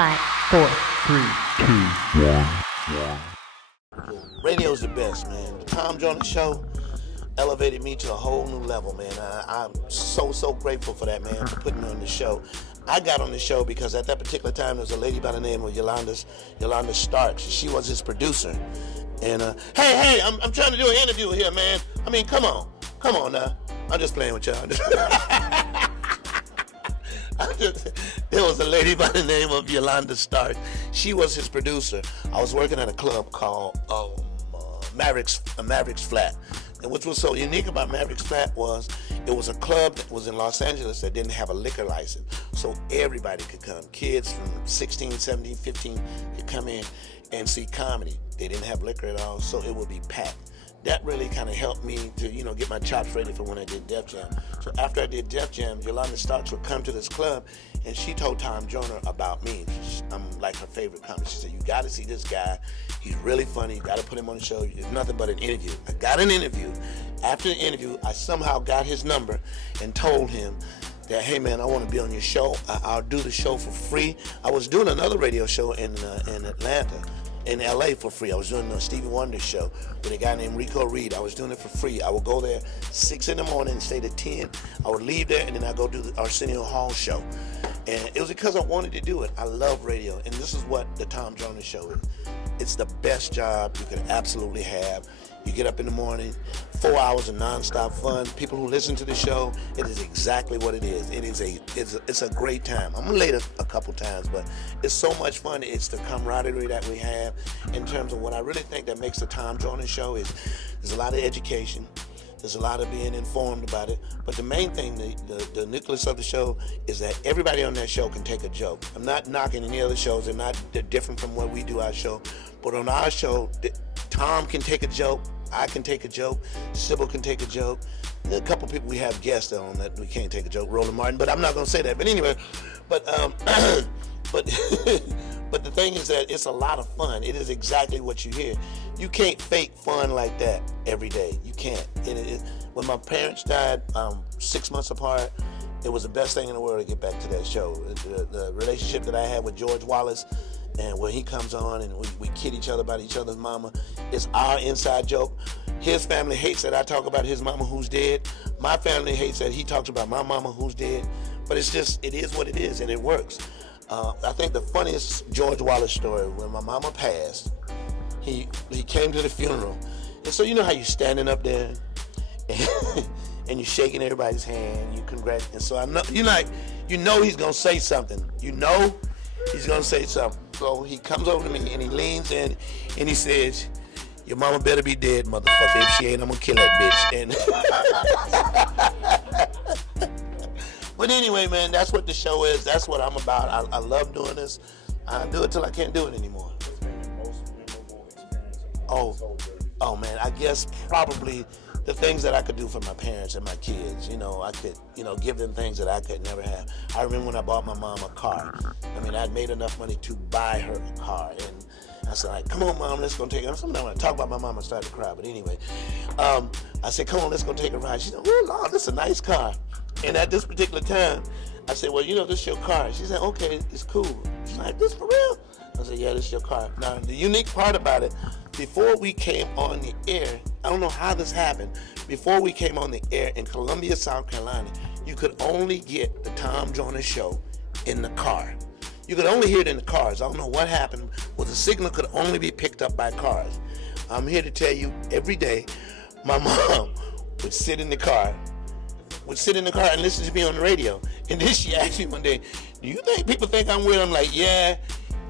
5, 4, 3, 2, 1. Radio's the best, man. The Tom Joyner Show elevated me to a whole new level, man. I'm so grateful for that, man, for putting me on the show. I got on the show because at that particular time there was a lady by the name of Yolanda Starks. She was his producer. And hey, I'm trying to do an interview here, man. I mean, come on now. I'm just playing with y'all. There was a lady by the name of Yolanda Stark. She was his producer. I was working at a club called Mavericks Flat. And what was so unique about Mavericks Flat was it was a club that was in Los Angeles that didn't have a liquor license. So everybody could come. Kids from 16, 17, 15 could come in and see comedy. They didn't have liquor at all, so it would be packed. That really kind of helped me to, get my chops ready for when I did Def Jam. So after I did Def Jam, Yolanda Starks would come to this club, and she told Tom Joyner about me. I'm like her favorite comic. She said, "You got to see this guy. He's really funny. You got to put him on the show. It's nothing but an interview." I got an interview. After the interview, I somehow got his number and told him that, "Hey man, I want to be on your show. I'll do the show for free." I was doing another radio show in Atlanta. In LA for free. I was doing a Stevie Wonder show with a guy named Rico Reed. I was doing it for free. I would go there 6 in the morning and stay to 10. I would leave there and then I'd go do the Arsenio Hall show. And it was because I wanted to do it. I love radio, and this is what the Tom Joyner Show is. It's the best job you could absolutely have. You get up in the morning, 4 hours of nonstop fun. People who listen to the show, it is exactly what it is. It's a great time. I'm late a couple times, but it's so much fun. It's the camaraderie that we have. In terms of what I really think that makes the Tom Joyner Show is there's a lot of education. There's a lot of being informed about it. But the main thing, the nucleus of the show is that everybody on that show can take a joke. I'm not knocking any other shows. They're different from what we do our show. But on our show, Tom can take a joke. I can take a joke. Sybil can take a joke. There are a couple people we have guests on that we can't take a joke. Roland Martin, but I'm not going to say that. But anyway, but but the thing is that it's a lot of fun. It is exactly what you hear. You can't fake fun like that every day. You can't. When my parents died 6 months apart, it was the best thing in the world to get back to that show. The relationship that I had with George Wallace, and when he comes on and we kid each other about each other's mama, it's our inside joke. His family hates that I talk about his mama who's dead. My family hates that he talks about my mama who's dead. But it is what it is, and it works. I think the funniest George Wallace story, when my mama passed, he came to the funeral. And so you know how you're standing up there and you're shaking everybody's hand, you congratulate. And so I know, he's going to say something. You know he's going to say something. So he comes over to me and he leans in and he says, "Your mama better be dead, motherfucker. If she ain't, I'm going to kill that bitch." And but anyway, man, that's what the show is. That's what I'm about. I love doing this. I do it till I can't do it anymore. What's been your most memorable experience? Oh man, I guess probably the things that I could do for my parents and my kids. I could, give them things that I could never have. I remember when I bought my mom a car. I mean, I'd made enough money to buy her a car, and I said, like, "Come on, Mom, let's go take it." Sometimes when I talk about my mom, I start to cry. But anyway, I said, "Come on, let's go take a ride." She said, "Oh, Lord, this is a nice car." And at this particular time, I said, "Well, this is your car." She said, "Okay, it's cool." She's like, "This for real?" I said, "Yeah, this is your car." Now, the unique part about it, before we came on the air, I don't know how this happened. Before we came on the air in Columbia, South Carolina, you could only get the Tom Joyner Show in the car. You could only hear it in the cars. I don't know what happened. Well, the signal could only be picked up by cars. I'm here to tell you, every day, my mom would sit in the car and listen to me on the radio. And then she asked me one day, "Do you think people think I'm weird?" I'm like, "Yeah,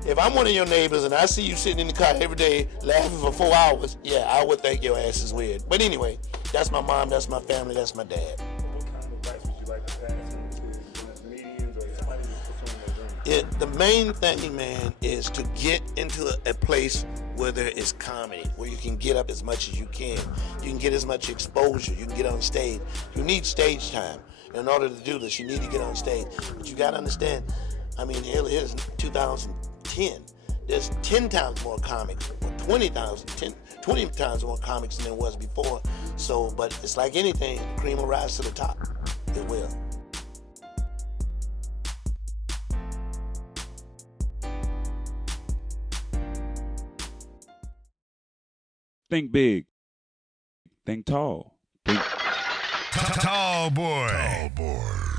if I'm one of your neighbors and I see you sitting in the car every day laughing for 4 hours, yeah, I would think your ass is weird." But anyway, that's my mom, that's my family, that's my dad. What kind of advice would you like to pass on to comedians or somebody who's pursuing their dreams? The main thing, man, is to get into a place where there is comedy, where you can get up as much as you can. You can get as much exposure. You can get on stage. You need stage time. In order to do this, you need to get on stage. But you got to understand, I mean, here's 2010. There's 10 times more comics, or 20 times more comics than there was before. So, but it's like anything, cream will rise to the top. It will. Think big. Think tall. Think Tall boy. Tall boy.